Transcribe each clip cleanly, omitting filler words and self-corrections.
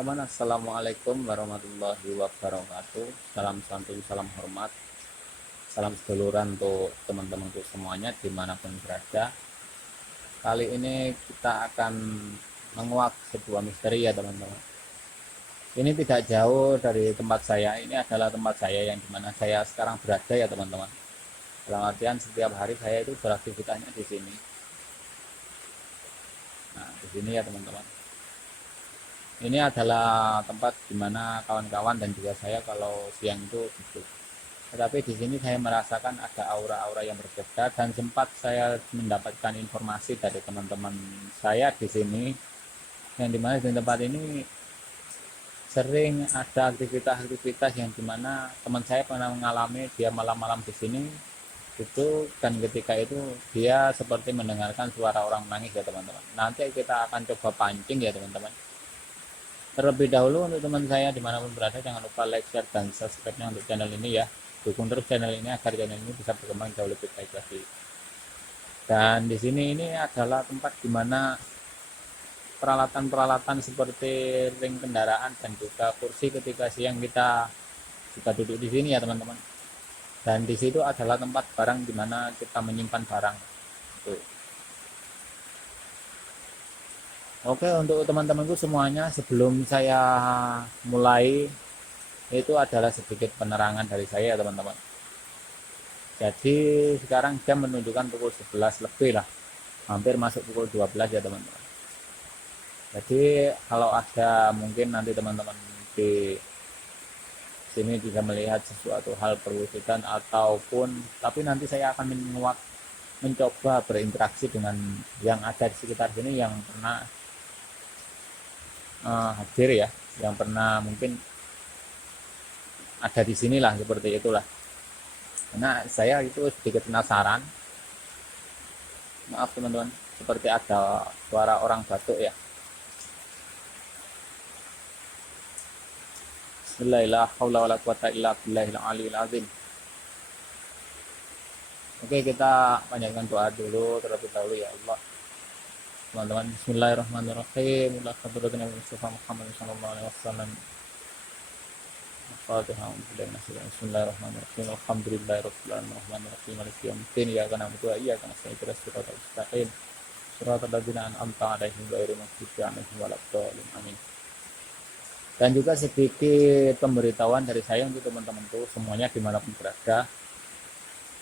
Teman, assalamualaikum warahmatullahi wabarakatuh. Salam santun, salam hormat, salam seduluran untuk teman-temanku semuanya dimanapun berada. Kali ini kita akan menguak sebuah misteri ya teman-teman. Ini tidak jauh dari tempat saya. Ini adalah tempat saya yang dimana saya sekarang berada ya teman-teman. Dalam artian setiap hari saya itu beraktivitasnya di sini. Nah, di sini ya teman-teman. Ini adalah tempat dimana kawan-kawan dan juga saya kalau siang itu duduk. Tetapi di sini saya merasakan ada aura-aura yang berbeda dan sempat saya mendapatkan informasi dari teman-teman saya di sini yang dimana di tempat ini sering ada aktivitas-aktivitas yang dimana teman saya pernah mengalami dia malam-malam di sini itu, dan ketika itu dia seperti mendengarkan suara orang menangis ya teman-teman. Nanti kita akan coba pancing ya teman-teman. Terlebih dahulu untuk teman saya dimanapun berada, jangan lupa like, share, dan subscribe-nya untuk channel ini ya. Dukung terus channel ini agar channel ini bisa berkembang jauh lebih baik lagi. Dan di sini ini adalah tempat dimana peralatan-peralatan seperti ring kendaraan dan juga kursi ketika siang kita juga duduk di sini ya teman-teman. Dan di situ adalah tempat barang dimana kita menyimpan barang. Tuh. Oke, untuk teman-temanku semuanya, sebelum saya mulai itu adalah sedikit penerangan dari saya ya teman-teman. Jadi sekarang jam menunjukkan pukul 11 lebih lah, hampir masuk pukul 12 ya teman-teman. Jadi kalau ada mungkin nanti teman-teman di sini bisa melihat sesuatu hal perwujudan ataupun, tapi nanti saya akan mencoba berinteraksi dengan yang ada di sekitar sini yang pernah hadir ya, yang pernah mungkin ada di sinilah, seperti itulah. Karena saya itu sedikit penasaran. Maaf teman-teman, seperti ada suara orang batuk ya. Bismillahirrahmanirrahim. Oke, kita panjatkan doa dulu terlebih dahulu ya Allah. Teman-teman, bismillahirrahmanirrahim. Bismillahirrahmanirrahim. Alhamdulillahirrahmanirrahim. Maliki yaumiddin. Iyyaka na'budu wa iyyaka nasta'in. Ihdinas siratal mustaqim. Shiratal ladzina an'amta 'alaihim ghairil maghdubi 'alaihim waladdallin. Amin. Dan juga sedikit pemberitahuan dari saya untuk teman-temanku semuanya dimanapun berada.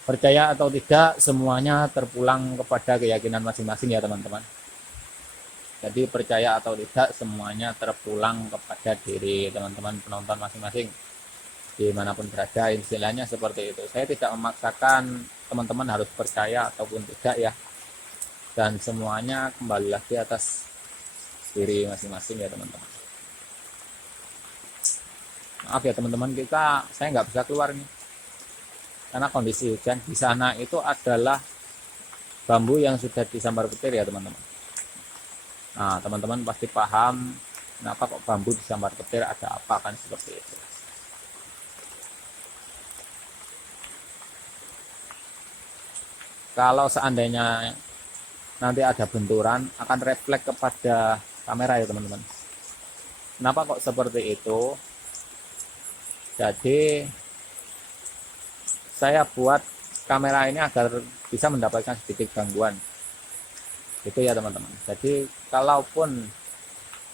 Percaya atau tidak, semuanya terpulang kepada keyakinan masing-masing ya teman-teman. Jadi percaya atau tidak, semuanya terpulang kepada diri teman-teman penonton masing-masing dimanapun berada, istilahnya seperti itu. Saya tidak memaksakan teman-teman harus percaya ataupun tidak ya, dan semuanya kembali lagi atas diri masing-masing ya teman-teman. Maaf ya teman-teman, saya nggak bisa keluar nih karena kondisi hujan. Di sana itu adalah bambu yang sudah disambar petir ya teman-teman. Nah teman-teman pasti paham kenapa kok bambu disambar petir, ada apa kan seperti itu. Kalau seandainya nanti ada benturan, akan refleks kepada kamera ya teman-teman. Kenapa kok seperti itu? Jadi saya buat kamera ini agar bisa mendapatkan sedikit gangguan. Itu ya teman-teman. Jadi kalaupun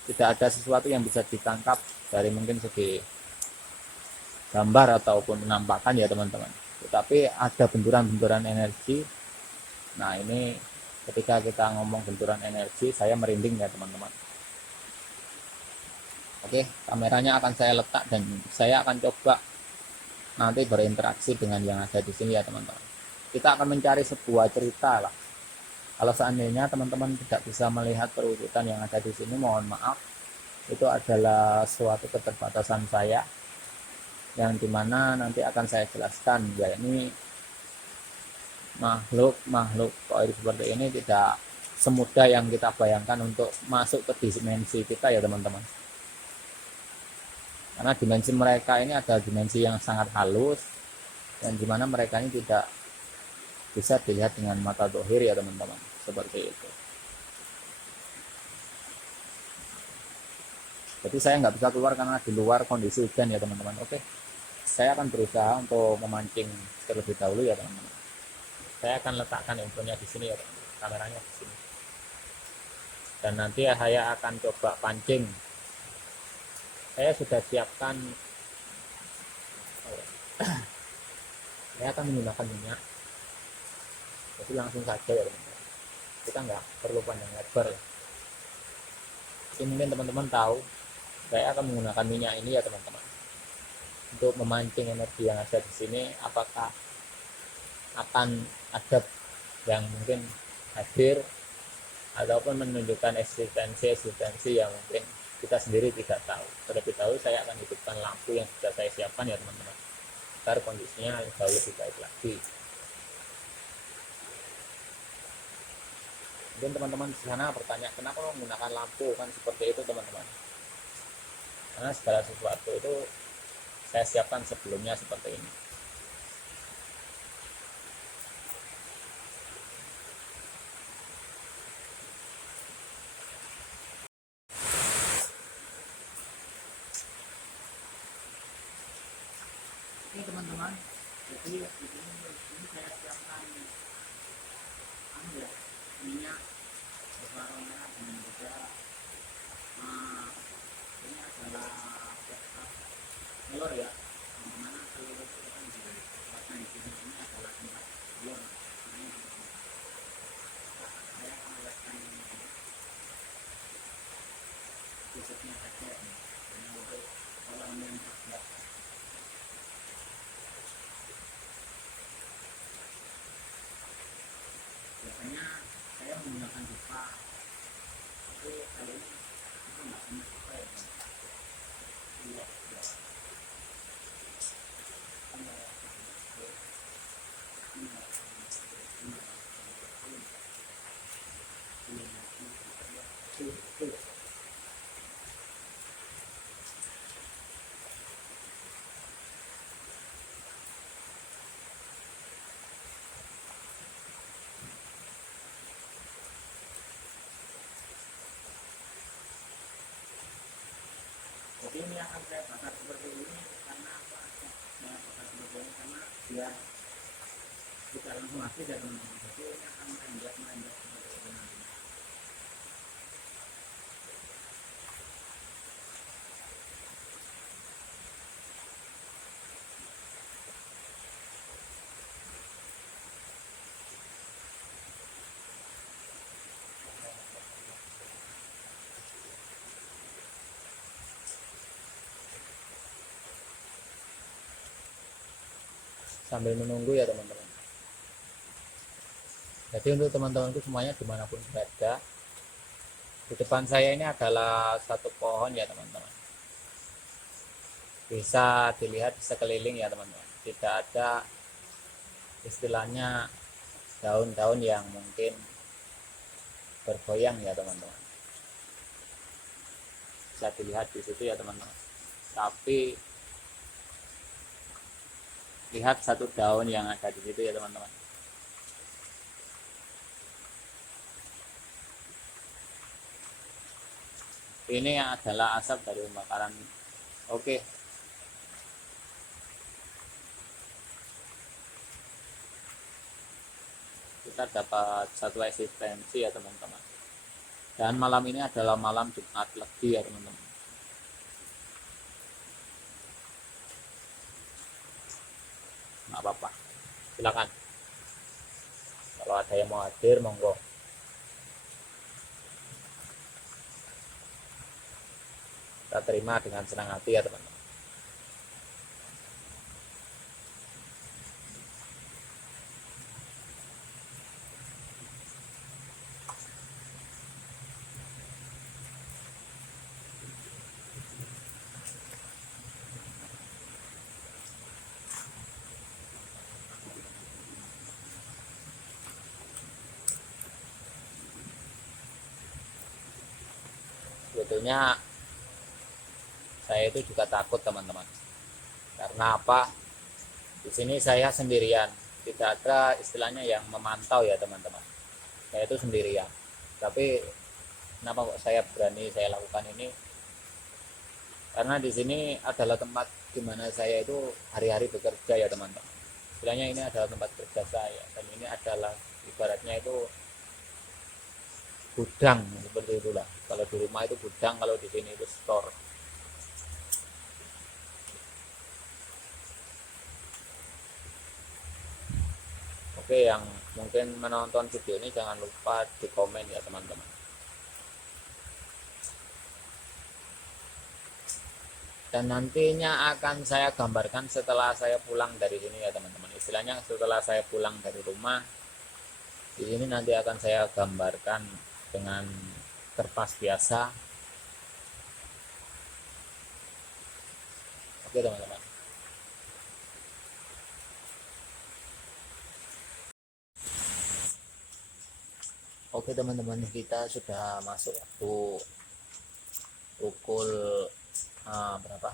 tidak ada sesuatu yang bisa ditangkap dari mungkin segi gambar ataupun penampakan ya teman-teman, tetapi ada benturan-benturan energi. Nah ini ketika kita ngomong benturan energi, saya merinding ya teman-teman. Oke, kameranya akan saya letak dan saya akan coba nanti berinteraksi dengan yang ada di sini ya teman-teman. Kita akan mencari sebuah cerita lah. Kalau seandainya teman-teman tidak bisa melihat perwujudan yang ada di sini, mohon maaf. Itu adalah suatu keterbatasan saya yang dimana nanti akan saya jelaskan, yakni makhluk gaib seperti ini tidak semudah yang kita bayangkan untuk masuk ke dimensi kita ya teman-teman. Karena dimensi mereka ini adalah dimensi yang sangat halus dan dimana mereka ini tidak bisa dilihat dengan mata dohir ya teman-teman, seperti itu. Jadi saya nggak bisa keluar karena di luar kondisi hujan ya teman-teman. Oke, saya akan berusaha untuk memancing terlebih dahulu ya teman-teman. Saya akan letakkan handphonenya di sini ya teman-teman, kameranya di sini. Dan nanti saya akan coba pancing. Saya sudah siapkan, saya akan menggunakan minyak. Jadi langsung saja ya teman-teman. Kita nggak perlu panjang lebar ya. Jadi mungkin teman-teman tahu, saya akan menggunakan minyak ini ya teman-teman untuk memancing energi yang ada di sini. Apakah akan ada yang mungkin hadir ataupun menunjukkan eksistensi yang mungkin kita sendiri tidak tahu. Terlebih dahulu saya akan hidupkan lampu yang sudah saya siapkan ya teman-teman, agar kondisinya jauh lebih baik lagi. Mungkin teman-teman di sana bertanya, kenapa menggunakan lampu? Kan seperti itu teman-teman, karena segala sesuatu itu saya siapkan sebelumnya seperti ini. Oke teman-teman, jadi ini saya siapkan ya, minyak berwarna merah dan juga ini adalah telur ya, dimana telur itu kan dibuatkan di sini. Ini adalah tempat telur. Ini saya akan oleskan tusuknya saja untuk orang yang tidak. Biasanya saya menggunakan dupa, tapi kali ini aku nggak punya dupa ya. Iya, iya. Jadi ini akan saya bakar seperti ini karena apa? Saya bakar seperti ini karena dia tidak langsung mati dan teman-teman. Jadi ini akan merembet seperti itu nanti. Sambil menunggu ya teman-teman. Jadi untuk teman-temanku semuanya dimanapun berada, di depan saya ini adalah satu pohon ya teman-teman. Bisa dilihat sekeliling ya teman-teman. Tidak ada istilahnya daun-daun yang mungkin bergoyang ya teman-teman. Bisa dilihat di situ ya teman-teman. Tapi lihat satu daun yang ada di situ ya teman-teman. Ini adalah asap dari pembakaran. Oke. Kita dapat satu eksistensi ya teman-teman. Dan malam ini adalah malam Jumat Legi ya teman-teman. Nggak apa-apa, silakan. Kalau ada yang mau hadir, monggo. Kita terima dengan senang hati ya teman-teman. Sebetulnya saya itu juga takut teman-teman. Karena apa? Di sini saya sendirian, tidak ada istilahnya yang memantau ya teman-teman. Saya itu sendirian. Tapi kenapa kok saya berani saya lakukan ini? Karena di sini adalah tempat di mana saya itu hari-hari bekerja ya teman-teman. Istilahnya ini adalah tempat kerja saya dan ini adalah ibaratnya itu gudang seperti itulah. Kalau di rumah itu gudang, kalau di sini itu store. Oke, yang mungkin menonton video ini jangan lupa di komen ya teman-teman. Dan nantinya akan saya gambarkan setelah saya pulang dari sini ya teman-teman. Istilahnya setelah saya pulang dari rumah, di sini nanti akan saya gambarkan dengan kertas biasa. Oke teman-teman. Oke teman-teman, kita sudah masuk waktu pukul berapa?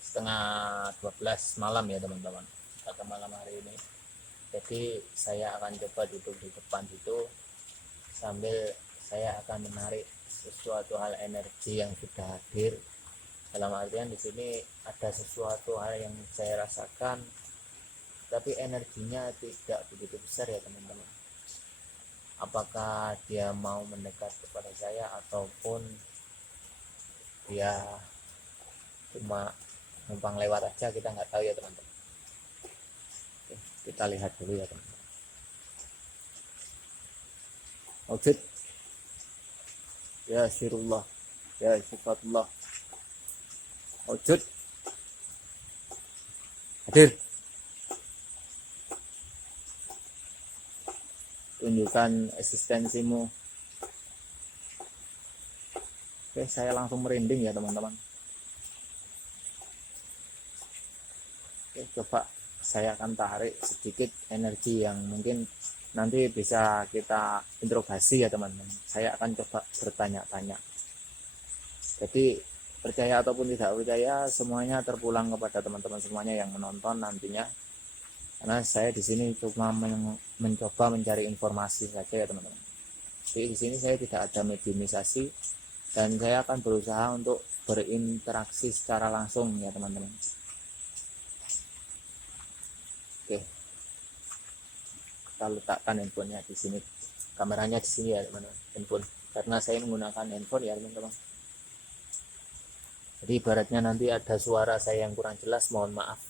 Setengah 12 malam ya teman-teman. Pada malam hari ini. Jadi saya akan coba duduk di depan situ sambil saya akan menarik sesuatu hal energi yang sudah hadir. Dalam artian di sini ada sesuatu hal yang saya rasakan, tapi energinya tidak begitu besar ya teman-teman. Apakah dia mau mendekat kepada saya ataupun dia cuma numpang lewat aja, kita nggak tahu ya teman-teman. Oke, kita lihat dulu ya teman-teman. Wujud ya sirullah ya sifatullah, wujud hadir, tunjukkan eksistensimu. Oke, saya langsung merinding ya teman-teman. Oke, coba saya akan tarik sedikit energi yang mungkin nanti bisa kita interogasi ya teman-teman. Saya akan coba bertanya-tanya. Jadi percaya ataupun tidak percaya, semuanya terpulang kepada teman-teman semuanya yang menonton nantinya. Karena saya di sini cuma mencoba mencari informasi saja ya teman-teman. Jadi di sini saya tidak ada mediumisasi dan saya akan berusaha untuk berinteraksi secara langsung ya teman-teman. Oke, kita letakkan handphonenya di sini, kameranya di sini ya teman-teman, handphone. Karena saya menggunakan handphone ya teman-teman. Jadi ibaratnya nanti ada suara saya yang kurang jelas, mohon maaf.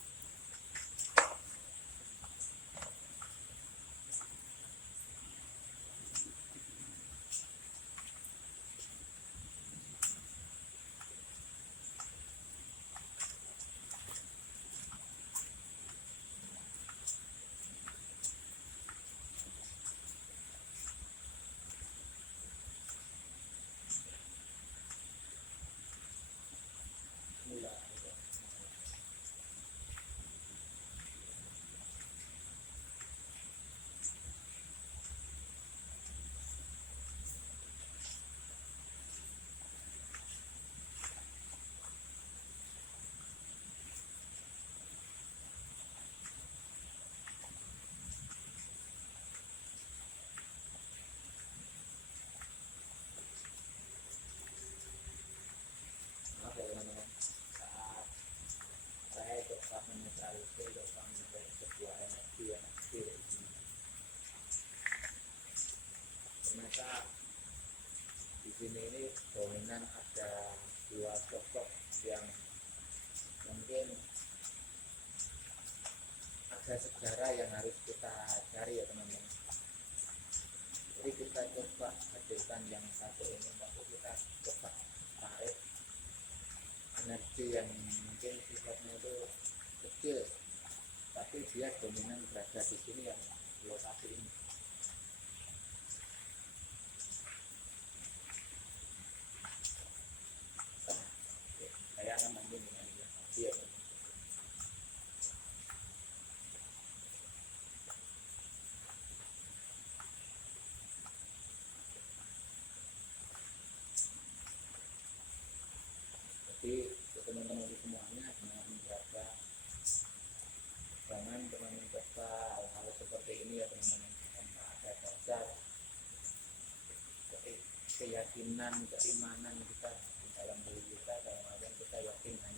Ternyata di sini ini dominan ada dua sosok yang mungkin ada sejarah yang harus kita cari ya teman-teman. Jadi kita coba hadirkan yang satu ini, tapi kita coba tarik energi yang mungkin sifatnya itu kecil, tapi dia dominan berada di sini yang lokasi ini. Saya akan lanjut dengan lokasi ya. Jadi teman-teman semuanya jangan menjaga, jangan teman mencoba hal seperti ini ya teman-teman, tanpa ada dasar keyakinan, keimanan kita di dalam diri kita, dalam artian kita yakin hanya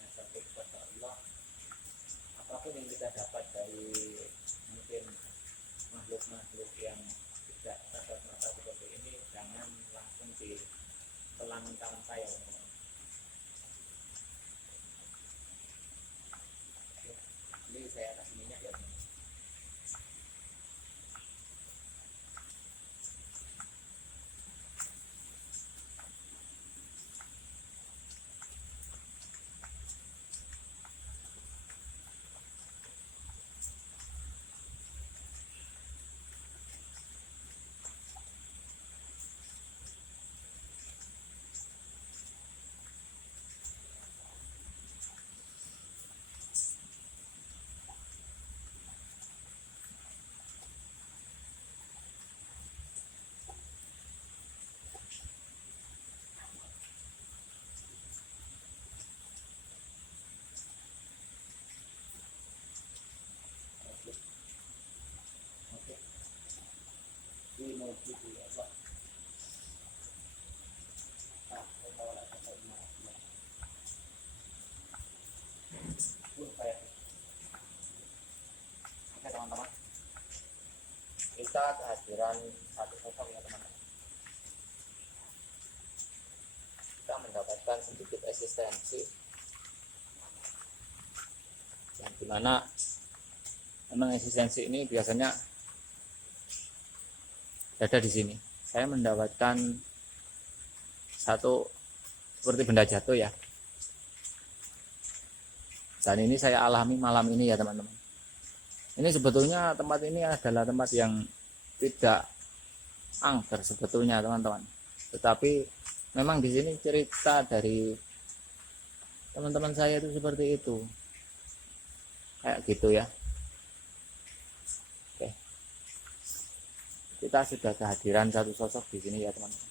saya kasih minyak ya teman. Oke, ini mau gitu ya Pak. Nah, saya bawa lagi ke rumah. Kayak oke teman-teman, kita kehadiran satu sosok ya teman-teman. Kita mendapatkan sedikit eksistensi yang dimana memang eksistensi ini biasanya ada di sini. Saya mendapatkan satu seperti benda jatuh ya, dan ini saya alami malam ini ya teman-teman. Ini sebetulnya tempat ini adalah tempat yang tidak angker sebetulnya teman-teman, tetapi memang di sini cerita dari teman-teman saya itu seperti itu, kayak gitu ya. Oke, kita sudah kehadiran satu sosok di sini ya teman-teman.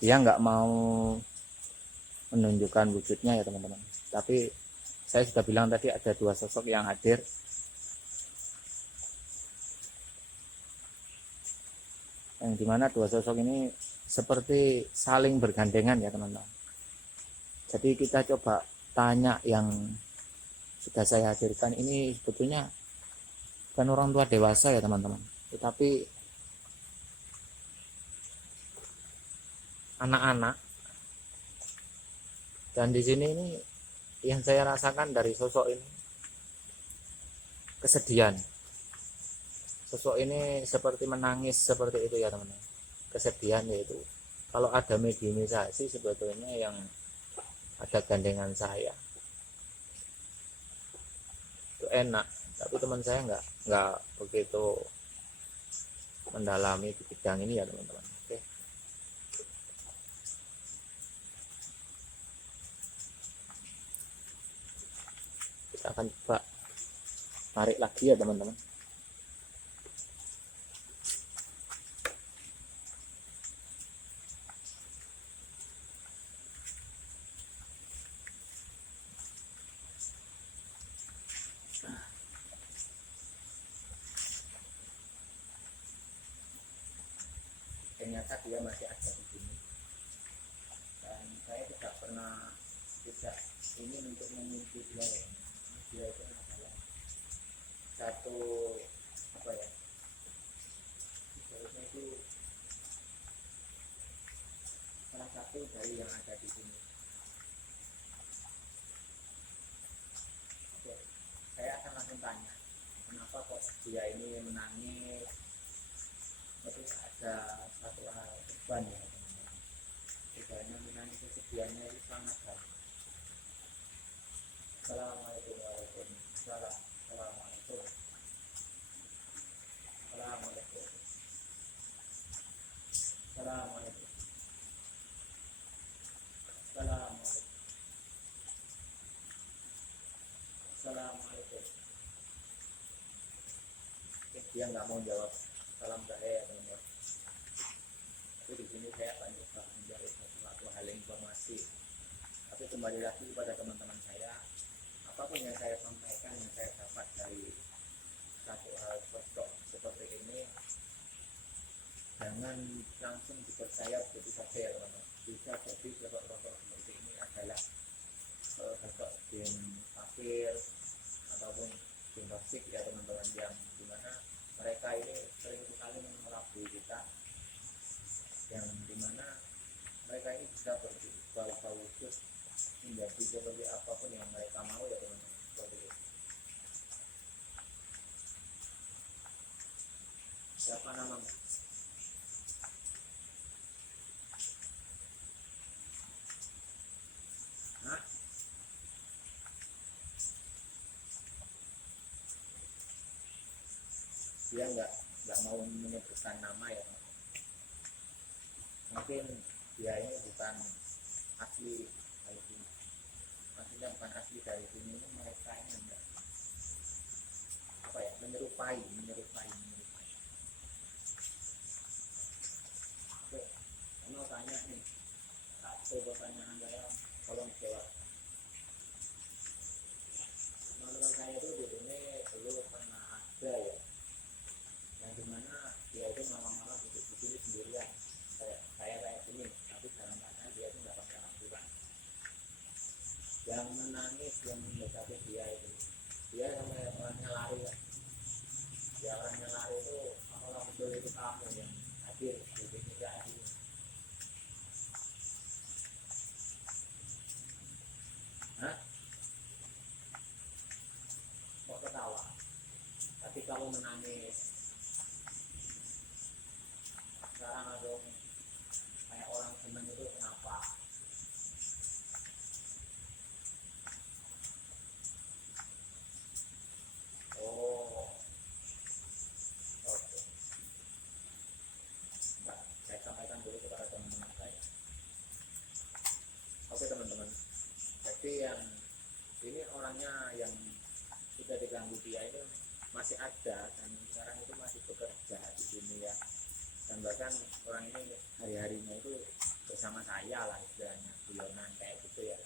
Dia nggak mau menunjukkan wujudnya ya teman-teman, tapi saya sudah bilang tadi ada dua sosok yang hadir, yang dimana dua sosok ini seperti saling bergandengan ya teman-teman. Jadi kita coba tanya yang sudah saya hadirkan ini sebetulnya bukan orang tua dewasa ya teman-teman, tetapi anak-anak. Dan di sini ini yang saya rasakan dari sosok ini kesedihan. Sosok ini seperti menangis seperti itu ya teman-teman. Kesedihan yaitu kalau ada mediumisasi sebetulnya yang ada gandengan saya itu enak, tapi teman saya nggak begitu mendalami di bidang ini ya teman-teman. Oke, kita akan coba tarik lagi ya teman-teman. Ternyata dia masih ada di sini, dan saya tidak pernah tidak ingin untuk memimpi dia ya. Dia itu adalah satu apa ya, seharusnya itu salah satu dari yang ada di sini. Oke, saya akan langsung tanya kenapa kok dia ini menangis. Tapi ada satu hal beban ya teman-teman, bedanya menangis kesedihannya itu sangat dalam. Assalamualaikum warahmatullahi wabarakatuh. Assalamualaikum. Assalamualaikum. Assalamualaikum. Assalamualaikum. Assalamualaikum. Dia nggak mau jawab salam saya ya teman-teman. Tapi di sini saya akan coba mencari suatu hal informasi. Tapi kembali lagi kepada teman-teman saya, apapun yang saya sampaikan, yang saya dapat dari satu hal sosok seperti ini, jangan langsung dipercaya begitu saja ya teman-teman. Bisa jadi sosok-sosok seperti ini adalah sosok jin fakir ataupun jin toksik ya teman-teman, yang dimana mereka ini sering sekali mengelabui kita, yang dimana mereka ini bisa berbau-bau wujud menjadi seperti apapun yang mereka mau ya teman-teman. dia nggak mau menyebutkan nama ya teman. Mungkin dia ini bukan asli dari sini, maksudnya bukan asli dari sini, mereka ini enggak apa ya, menyerupai. Oke, mau tanya nih satu pertanyaan saya, tolong jawab. Menurut saya itu di sini belum pernah ada ya yang dimana dia itu malam-malam duduk di sini sendirian saya kayak gini, tapi dalam keadaan dia itu nggak pakai aturan. Yang menangis, yang mendekati dia itu, dia sampai orangnya lari kan. Dia orangnya lari itu, orang betul itu kamu yang hadir di sini, tidak hadir. Hah? Kok ketawa? Tapi kamu menangis. Sekarang ada kayak orang senang itu kenapa? Oh, oke. Nah, saya sampaikan dulu kepada teman-teman saya. Oke teman-teman. Jadi yang ini orangnya yang sudah diganggu dia itu masih ada dan sekarang itu masih bekerja di sini ya. Dan bahkan orang ini hari-harinya itu bersama saya lah istilahnya, guyonan kayak gitu ya.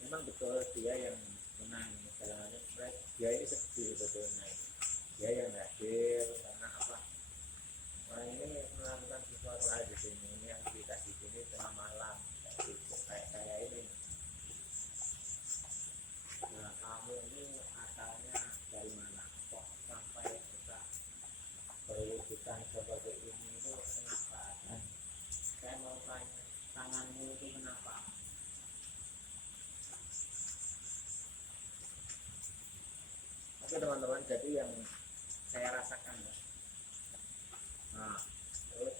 Memang betul dia yang menang jalanannya, dia ini sedih sebetulnya. Dia yang hadir karena apa? Orang ini melakukan sesuatu hal di sini, ini aktivitas di sini tengah malam kayak saya ini. Nah, kamu ini asalnya dari mana? Kok sampai bisa berwujudan seperti ini itu kenapa? Dan saya mau tanya, tanganmu itu kenapa? Oke teman-teman, jadi yang saya rasakan ya. Nah, terus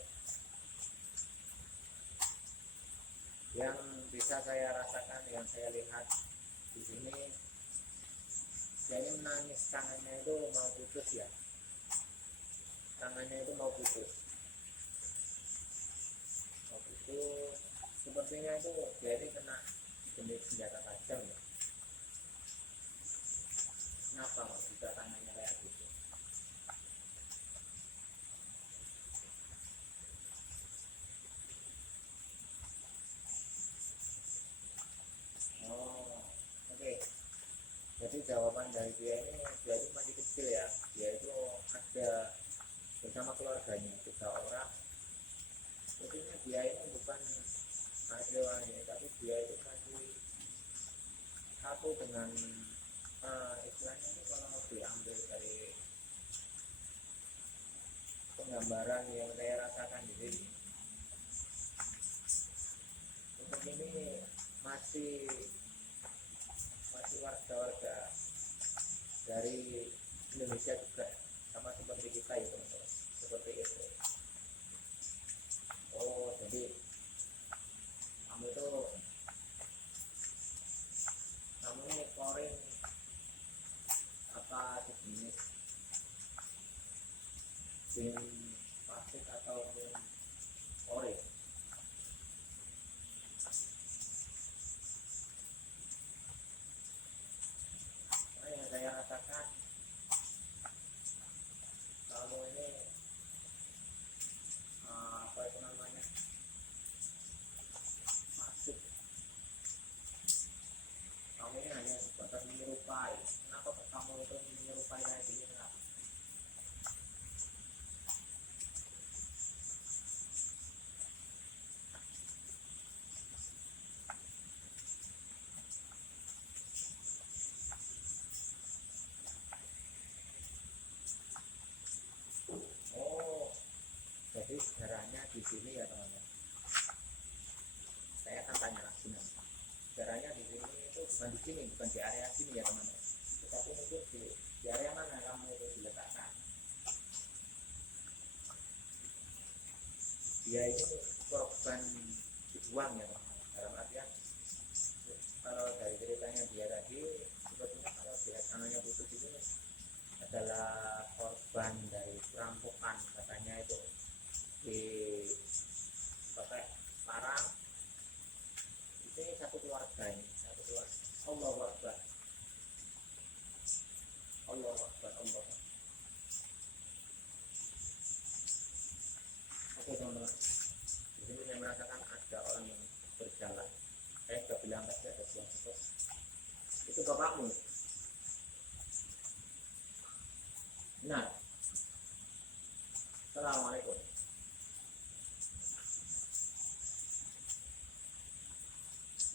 yang bisa saya rasakan, yang saya lihat di sini, dia ini menangis, tangannya itu mau putus ya. Tangannya itu mau putus. Sepertinya itu dia ini kena jenis senjata tajam ya. Kenapa kok bisa tangannya kayak gitu? Oh, oke. Jadi jawaban dari dia itu masih kecil ya. Dia itu ada bersama keluarganya 3 orang. Sepertinya dia ini bukan mahasiswanya, tapi dia itu masih satu dengan istilahnya itu kalau diambil dari penggambaran yang saya rasakan di sini. Untuk ini masih warga-warga dari Indonesia juga, sama seperti kita ya teman-teman, seperti itu. Oh, jadi kamu ini foreign apa sejenis tim plastik atau foreign? Nah, yang saya rasakan kamu ini apa itu namanya, masuk, kamu ini hanya sebatas menyerupai. Kenapa kamu itu menyerupai kayak gini? Kenapa? Oh, jadi sejarahnya di sini ya teman-teman. Saya akan tanya lagi nanti. Sejarahnya di sini itu bukan di sini, bukan di area sini ya teman-teman. Tetapi mungkin di area mana kamu itu diletakkan. Dia itu korban uang ya teman-teman. Dalam artian kalau dari ceritanya dia tadi, sebetulnya kalau dia tangannya putus itu adalah korban dari perampokan, katanya itu di pakai parang. Ini satu keluarga, ini satu keluarga. Allahu Akbar, Allahu Akbar, Allahu Akbar. Oke teman-teman, di sini saya merasakan ada orang yang berjalan. Saya sudah bilang tadi ada buah sosok. Itu bapakmu. Nah, Assalamualaikum.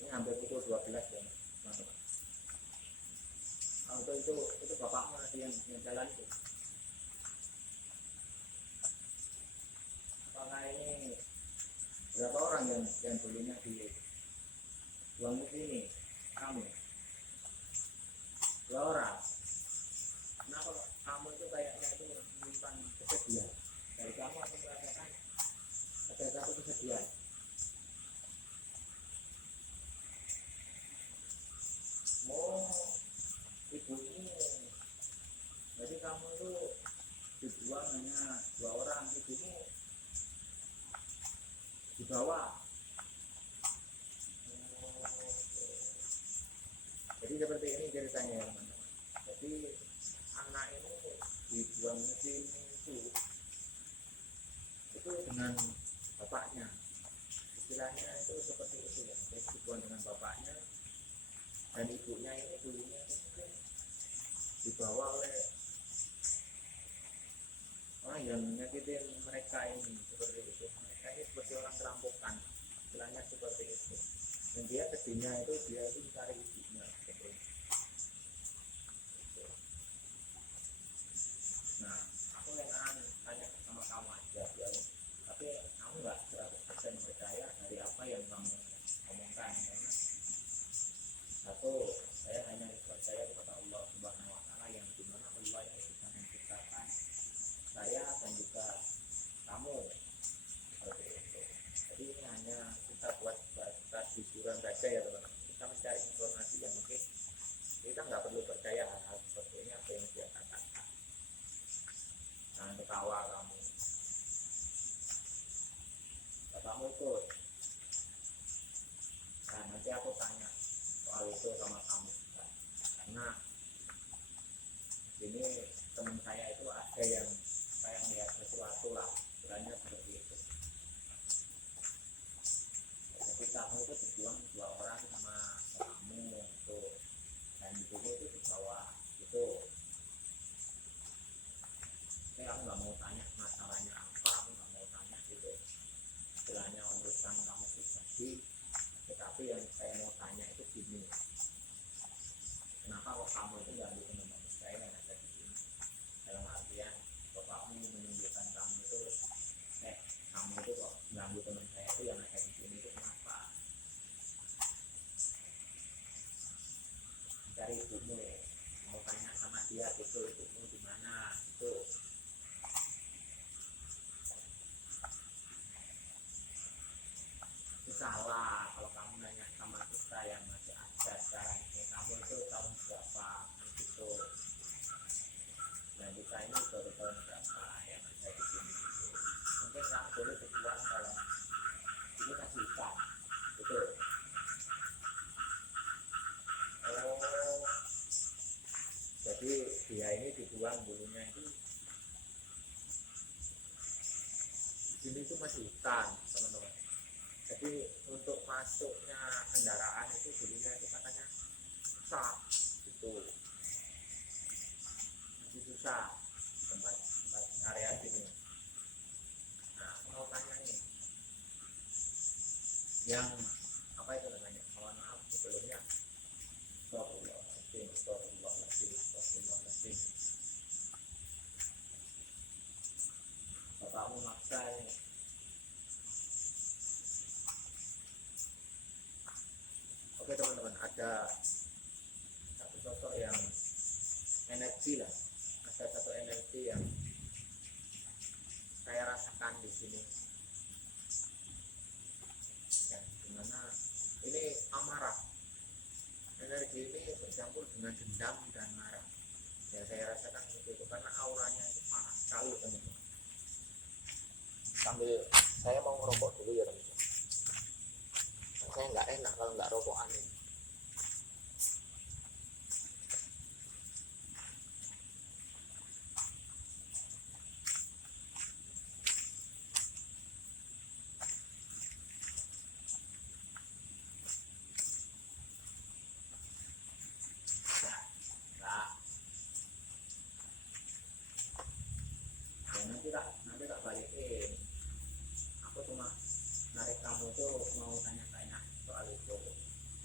Ini hampir pukul 12 ya, teman-teman. Nah, itu bapakmu nanti yang jalan itu. Apakah ini berapa orang yang dulunya di uang ini? Kamu? 2 orang. Kenapa kamu itu kayaknya itu menyimpan kesedihan? Dari kamu aku merasakan ada satu kesedihan. Oh, ibumu. Jadi kamu itu dibuang hanya 2 orang, ibumu dibawa. Oh, jadi seperti ini ceritanya ya teman-teman. Jadi anak ini dibuang ke sini itu dengan bapaknya. Istilahnya itu seperti itu ya. Jadi dibuang dengan bapaknya dan ibunya ini dulunya mungkin dibawa oleh orang yang nyakitin mereka ini, seperti itu. Mereka ini seperti orang kerampokan, istilahnya seperti itu. Dan dia sedihnya itu dia itu mencari ibunya seperti itu. Nah, aku enakan tanya sama kamu aja ya, tapi kamu nggak 100% percaya dari apa yang kamu omongkan, karena satu, saya hanya percaya kepada Allah Subhanahu Wa Taala yang dimana Allah yang bisa menciptakan saya dan juga kamu seperti itu. Jadi ini hanya kita buat hiburan saja ya teman-teman. Kita mencari informasi yang mungkin kita nggak perlu percaya hal-hal seperti ini apa yang dia katakan. Jangan ketawa kamu. Bapakmu ikut. Nah nanti aku tanya soal itu sama kamu. Karena ini teman saya itu ada yang kayak melihat sesuatu lah, beranya seperti itu. Jadi kamu itu dibuang 2 orang sama kamu itu, dan ibumu itu dibawa itu. Tapi aku nggak mau tanya masalahnya apa, aku nggak mau tanya gitu. Istilahnya urusan kamu pribadi. Tetapi yang saya mau tanya itu gini, kenapa kok kamu itu nggak bisa membantu saya yang ada di sini? Dalam artian bapakmu menunjukkan kamu itu, kamu itu kok ganggu teman saya itu yang ada di sini itu kenapa? Cari ibumu, mau tanya sama dia itu ibumu di mana itu. Salah kalau kamu nanya sama kita yang masih ada sekarang ini, kamu itu tahun berapa gitu. Dan kita ini baru tahun berapa yang ada di sini itu. Mungkin kamu boleh berjuang kalau ini masih hutan, betul. Oh, jadi dia ini dibuang dulunya itu sini itu masih hutan teman-teman. Jadi untuk masuknya kendaraan itu dulunya itu katanya susah gitu, masih susah tempat area sini. Nah mau tanya nih, yang apa itu namanya, mohon maaf sebelumnya, Astagfirullahaladzim. Bapakmu maksa ini. Oke teman-teman, ada satu sosok yang energi lah, ada satu energi yang saya rasakan di sini, ya, dimana ini amarah. Energi ini bercampur dengan dendam dan marah. Ya saya rasakan itu karena auranya itu panas sekali teman-teman. Sambil saya mau ngerokok dulu ya teman-teman. Saya nggak enak kalau nggak rokokan ini. Nanti tak balikin. Aku cuma narik kamu tuh mau tanya-tanya soal itu.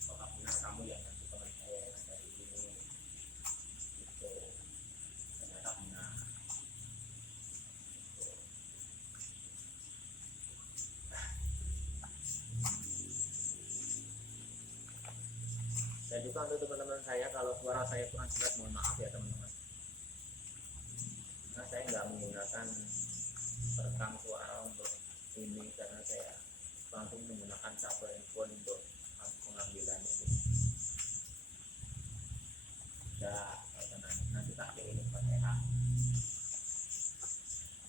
Apakah benar kamu yang ngasih teman saya yang ada di sini? Itu ternyata benar. Dan juga untuk teman-teman saya, kalau suara saya kurang jelas mohon maaf ya teman-teman. Nah, saya nggak menggunakan perekam suara untuk ini karena saya langsung menggunakan kabel handphone untuk pengambilan itu. Ya, nanti tak kirim ke saya.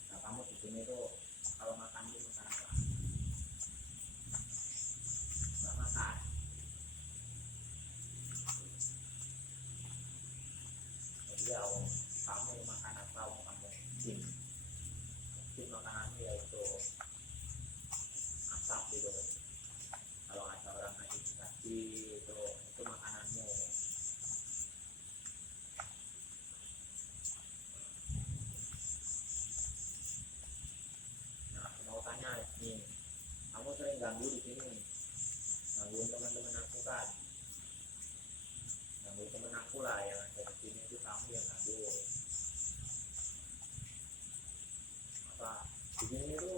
Nah, kamu di sini tuh kalau makan itu makan apa? Nggak makan. Jadi ya, kamu makan apa? Kamu jin makanannya yaitu asap gitu. Kalau ada orang ngasih tadi itu makananmu. Nah, aku mau tanya nih, kamu sering ganggu di sini, gangguin teman-teman aku kan? Ganggu teman aku lah yang ada di sini itu kamu yang ganggu. Apa di sini itu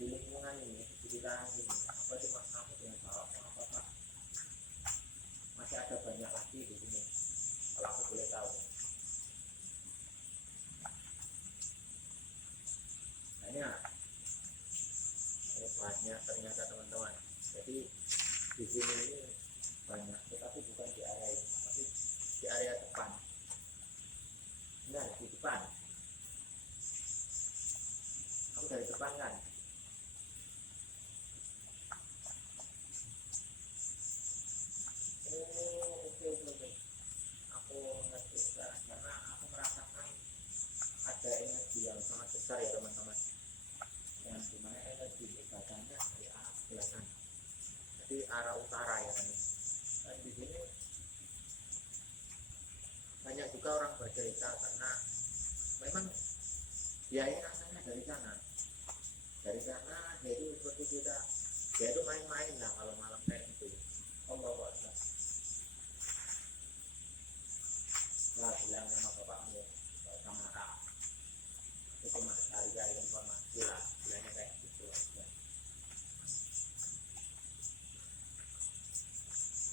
di lingkungan ini, di sekitaran ini, apa cuma kamu dengan salah apa pak? Masih ada banyak lagi di sini, kalau aku boleh tahu. Banyak ternyata teman-teman. Jadi di sini ini banyak, tetapi bukan di area ini, tapi di area depan. Nah, di depan. Kamu dari depan kan? Oh, oke. Aku ngerti sekarang karena aku merasakan ada energi yang sangat besar ya teman-teman. Yang dimana energi ibadahnya dari arah sebelah sana, jadi arah utara ya teman. Dan di sini banyak juga orang bercerita karena memang dia ini rasanya dari sana dia itu seperti dia itu main-main lah kalau malam kayak gitu. Allah Akbar. Lah bilang sama bapakmu sama marah, itu cuma cari-cari informasi lah, bilangnya kayak gitu aja.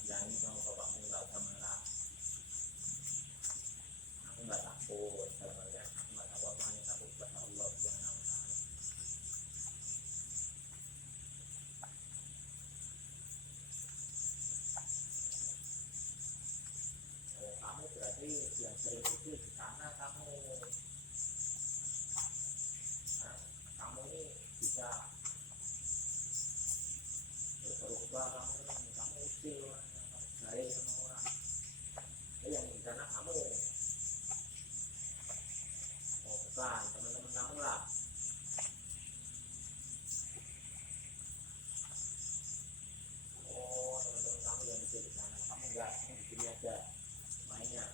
Bilangin sama bapakmu nggak usah marah, aku nggak takut kalau melihat, aku nggak takut apa, hanya takut kepada Allah Subhanahu wa Ta'ala. Kamu berarti yang sering itu di sana kamu ini bisa berubah, kamu usil baik sama orang. Yang di sana kamu bukan teman-teman kamu lah. Oh, teman-teman kamu yang di sana, kamu enggak, kamu di sini aja mainnya.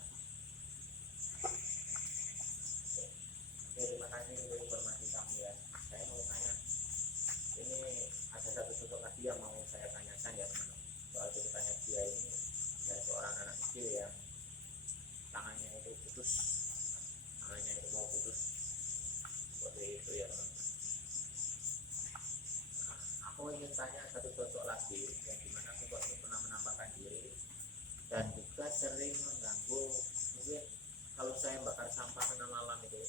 Oke, terima kasih untuk informasi kamu ya. Saya mau tanya, ini ada satu sosok lagi yang mau saya tanyakan ya teman-teman. Soal ceritanya dia ini dari seorang anak kecil yang tangannya itu mau putus seperti itu ya teman-teman. Aku ingin tanya satu sosok lagi yang dimana sosok ini pernah menampakkan diri dan juga sering mengganggu. Mungkin kalau saya bakar sampah tengah malam itu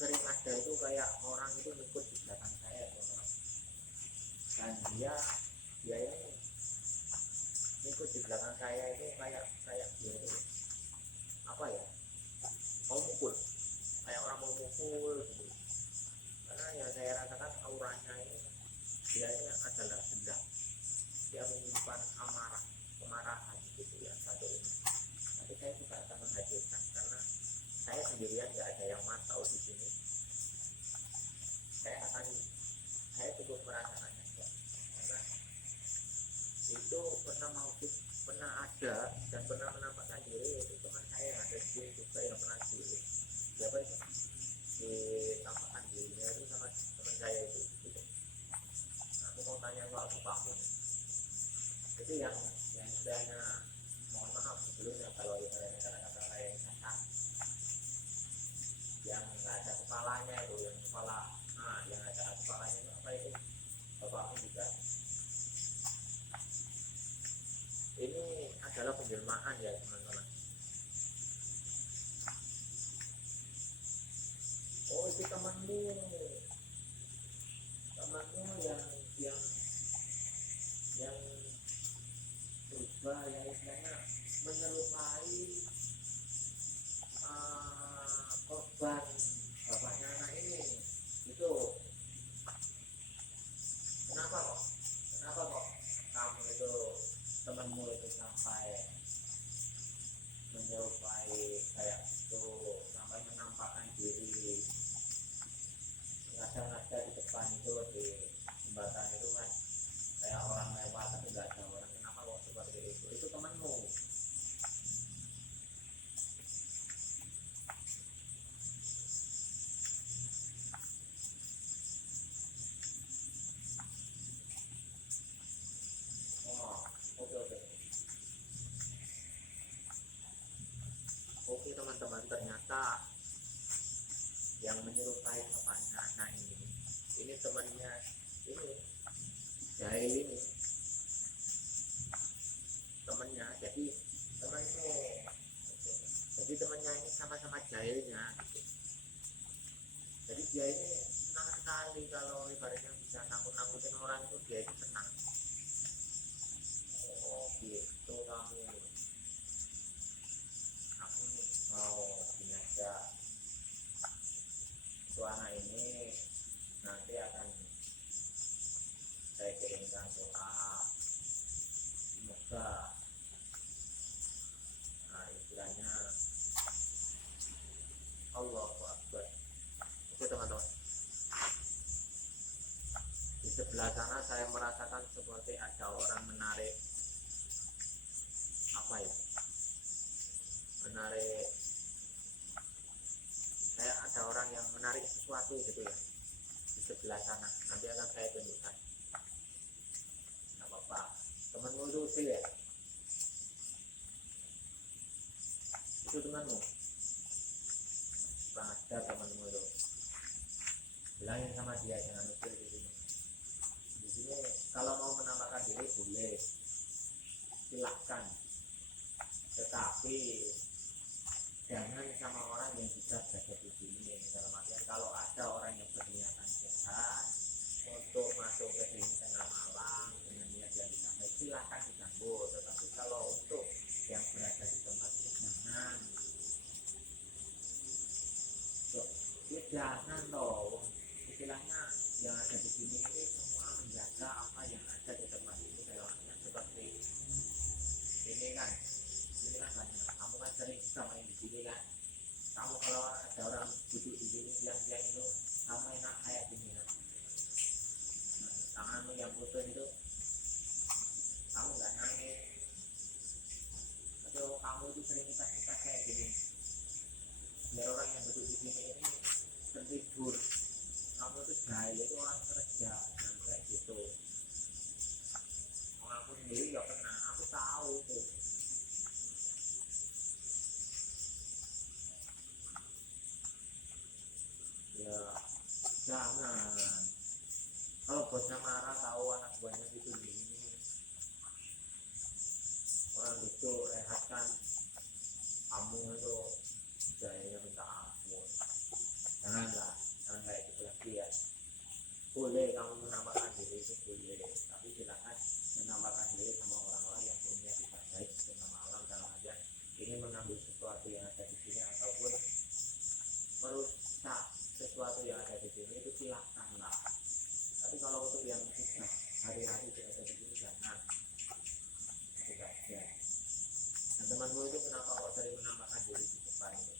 sering ada itu kayak orang itu ngikut di belakang saya teman-teman. Dan dia ini ngikut di belakang saya itu kayak dia itu full gitu. Karena yang saya rasakan auranya ini dia ini adalah dendam, dia menyimpan amarah, kemarahan gitu ya satu ini. Tapi saya juga akan menghadirkan karena saya sendirian, nggak ada yang mantau di sini. Saya cukup merasakan saja karena itu pernah ada dan pernah menampakkan diri, itu teman saya yang ada di sini juga yang pernah siapa itu ditampakkan dirinya itu sama teman saya itu gitu. Aku mau tanya soal bapakmu itu yang istilahnya, mohon maaf sebelumnya kalau ibaratnya kata-kata yang kasar, yang nggak ada kepalanya itu, yang yang ada kepalanya itu apa itu, bapakmu juga. Ini adalah penjelmaan ya teman-teman. Oh itu temanmu yang berubah, yang istilahnya menyerupai korban bapaknya anak ini. Itu kenapa kok kamu itu, temanmu itu sampai menyerupai kayak itu, sampai menampakkan diri ngada-ngada di depan itu, di jembatan itu kan kayak orang lewat tapi nggak ada orang. Kenapa kok seperti itu? Itu temanmu. Oh, oke teman-teman, ternyata yang menyerupai bapaknya anak ini temannya ini Jail ini, temannya. Jadi temannya ini sama-sama jahilnya gitu. Jadi dia ini senang sekali kalau ibaratnya bisa nakut-nakutin orang itu, dia itu senang. Oh gitu kamu mau jenazah itu anak ini, nanti akan saya kirimkan doa, semoga istilahnya Allahu Akbar. Oke teman-teman, di sebelah sana saya merasakan seperti ada orang menarik kayak ada orang yang menarik sesuatu gitu ya di sebelah sana. Nanti akan saya tunjukkan. Nggak apa-apa, temanmu itu usil ya, itu temanmu bang, ada temanmu itu, bilangin sama dia jangan usil di sini. Di sini kalau mau menampakkan diri boleh, silahkan, tetapi jangan sama orang yang sudah berada di sini. Dalam artian kalau ada orang yang berniatan jahat untuk masuk ke sini tengah malam dengan niat yang tidak baik, silahkan diganggu. Tetapi kalau untuk yang berada di tempat itu jangan. Jangan loh, istilahnya yang ada di sini ini semua menjaga apa yang ada di tempat itu. Dalam artian seperti ini kan banyak, kamu kan sering juga main di sini kan. Kamu kalau ada orang duduk di sini siang-siang itu, kamu enak kayak gini kan. Tanganmu yang putus itu, kamu nggak nangis. Atau kamu itu sering ikat-ikat kayak gini, biar orang yang duduk di sini ini tertidur. Kamu itu jahil, itu orang kerja dan kayak gitu. Aku sendiri nggak pernah, aku tahu tuh. Ya jangan, kalau bosnya marah tahu anak buahnya itu ini orang itu rehat kan, kamu itu jahilnya minta ampun. Jangan kayak gitu lagi ya. Boleh kamu menampakkan diri itu boleh, tapi silakan menampakkan diri sama orang-orang yang punya tidak baik di tengah malam, dalam aja ini mengambil sesuatu yang ada di sini ataupun merusak temanmu itu kenapa kok sering menampakkan diri di depan itu?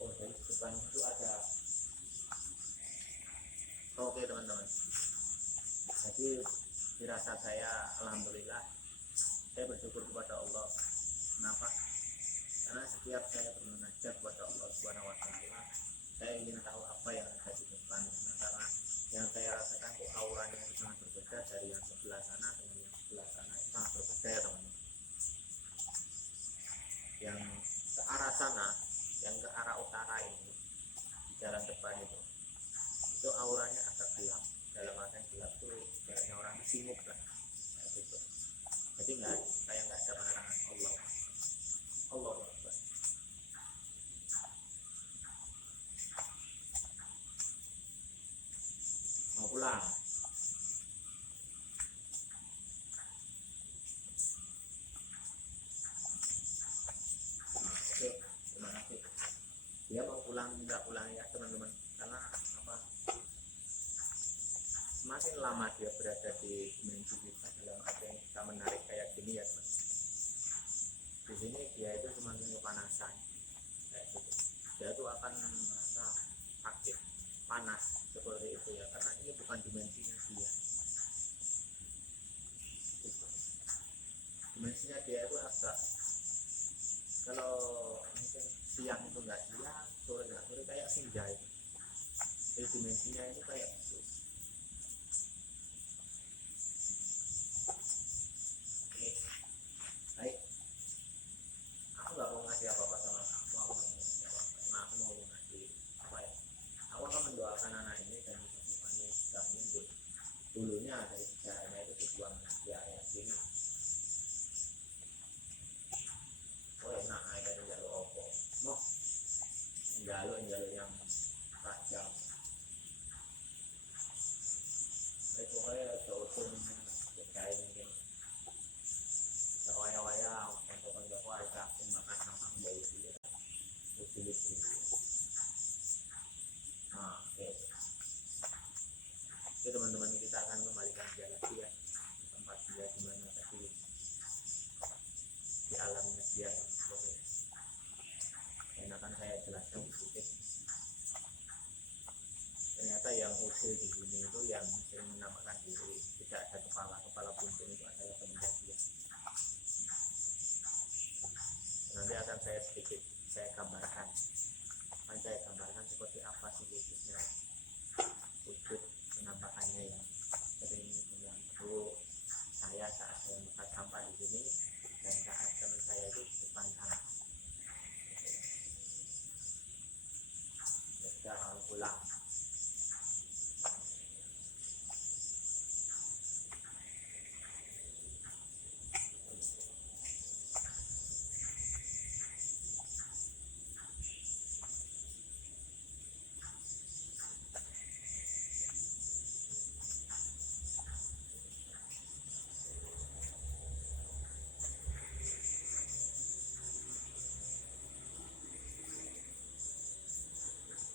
Oh, dari depan itu ada. Oke teman-teman, jadi firasat saya, alhamdulillah, saya bersyukur kepada Allah. Kenapa? Karena setiap saya bermunajat kepada Allah Subhanahu Wa Taala, saya ingin tahu apa yang ada di depan. Karena yang saya rasakan itu auranya itu sangat berbeda dari yang sebelah sana dengan yang sebelah sana, itu sangat berbeda ya teman-teman. Yang ke arah sana, yang ke arah utara ini, di jalan depan itu auranya agak gelap. Dalam artian gelap tuh ibaratnya orang singgup lah, kayak gitu. Jadi kayak nggak ada penerangan Allah. Allah Akbar. Mau pulang. Oke, terima kasih. Dia mau pulang nggak pulang ya teman-teman, karena apa? Semakin lama dia berada di dimensi kita, dalam arti yang kita menarik kayak gini ya teman. Di sini dia itu semakin kepanasan, kayak gitu. Dia tuh akan merasa sakit, panas seperti itu ya, karena ini bukan dimensinya dia. Gitu. Dimensinya dia itu agak, kalau mungkin siang itu nggak siang, sore nggak sore, kayak senja itu. Jadi dimensinya itu kayak gitu. Baik, aku nggak mau ngasih apa-apa sama kamu, aku nggak mau ngasih apa-apa, cuma aku mau ngasih apa ya? Aku akan mendoakan anak ini dan kehidupannya sudah mundur. Dulunya dari sejarahnya itu dibuang dia kayak gini. Oh enak, ada jalur opo, mau jalur yang tajam. Itu kayak seusung kayak mungkin waya-waya untuk keluarga aku makan sama dari dia lucu-lucu. Nah, oke. Oke teman-teman, kita akan kembalikan dia lagi ya, tempat dia di mana tadi, di alamnya dia. Oke. Dan akan saya jelaskan sedikit. Ternyata yang usil di sini itu yang sering menampakkan diri, tidak ada kepala buntung itu adalah temannya dia. Nanti akan saya gambarkan, seperti apa sih wujudnya, wujud penampakannya yang sering mengganggu saya saat saya makan sampah di sini dan saat teman saya itu di depan sana. Sudah mau pulang.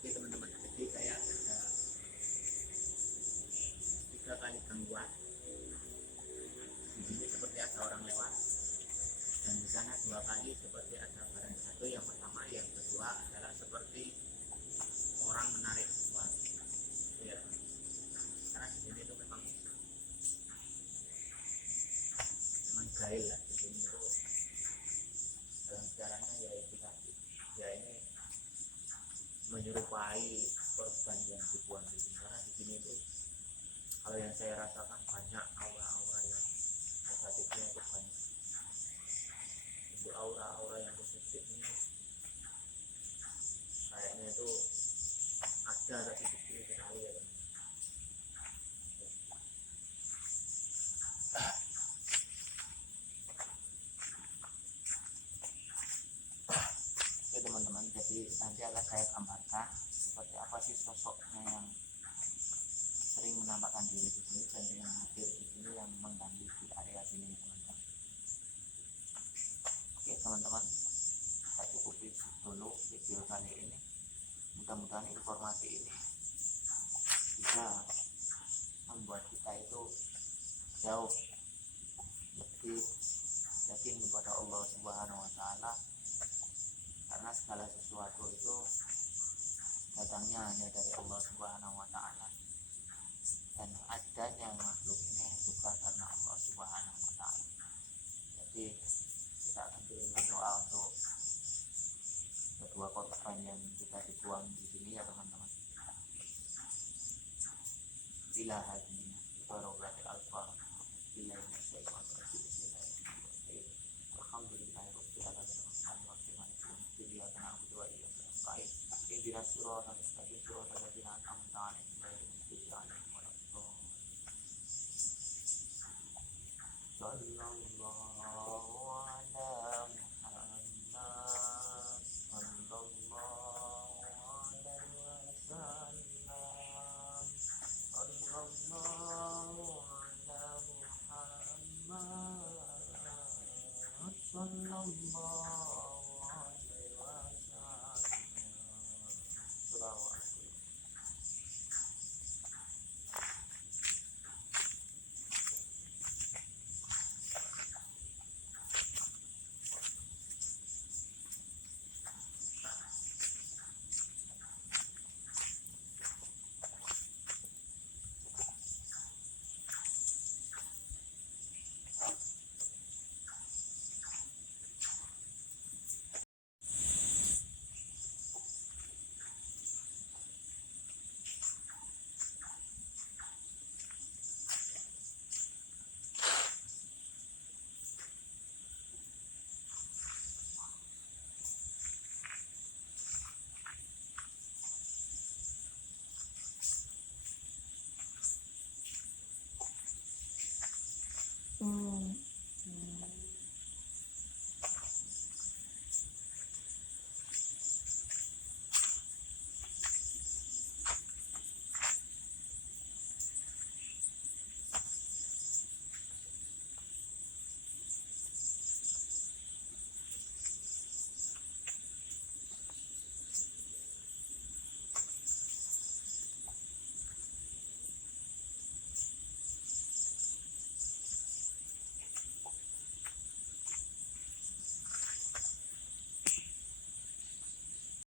Oke teman-teman, jadi kayak ada 3 kali gangguan. Di sini seperti ada orang lewat, dan di sana 2 kali seperti ada barang jatuh. Yang pertama, yang kedua adalah seperti orang menarik sesuatu. Ya, karena di sini itu memang jahil lah di sini itu. Dalam sejarahnya ya itu tadi, ya ini menyerupai korban yang dibuang di sini. Karena di sini itu kalau yang saya rasakan banyak aura-aura yang negatifnya itu banyak. Untuk aura-aura yang positif ini kayaknya itu ada tapi kecil sekali ya. Oke teman-teman, jadi nanti akan saya gambarkan seperti apa sih sosoknya yang sering menampakkan diri di sini dan yang hadir di sini yang mengganggu di area sini teman-teman. Oke teman-teman, kita cukupi dulu video kali ini. mudah-mudahan informasi ini bisa membuat kita itu jauh lebih yakin kepada Allah Subhanahu wa Ta'ala, karena segala sesuatu itu datangnya hanya dari Allah Subhanahu wa Ta'ala, dan adanya makhluk ini bukan karena Allah Subhanahu wa Ta'ala. Jadi kita akan kirimkan doa untuk kedua korban yang kita dibuang di sini ya teman-teman. Bila hadina barokatil alfa bila syaitan bismillahirrahmanirrahim. Alhamdulillahirabbil alamin arrahmanirrahim maliki yaumiddin iyyaka na'budu wa iyyaka nasta'in ihdinas siratal mustaqim siratal ladzina an'amta 'alaihim ghairil maghdubi 'alaihim waladdallin.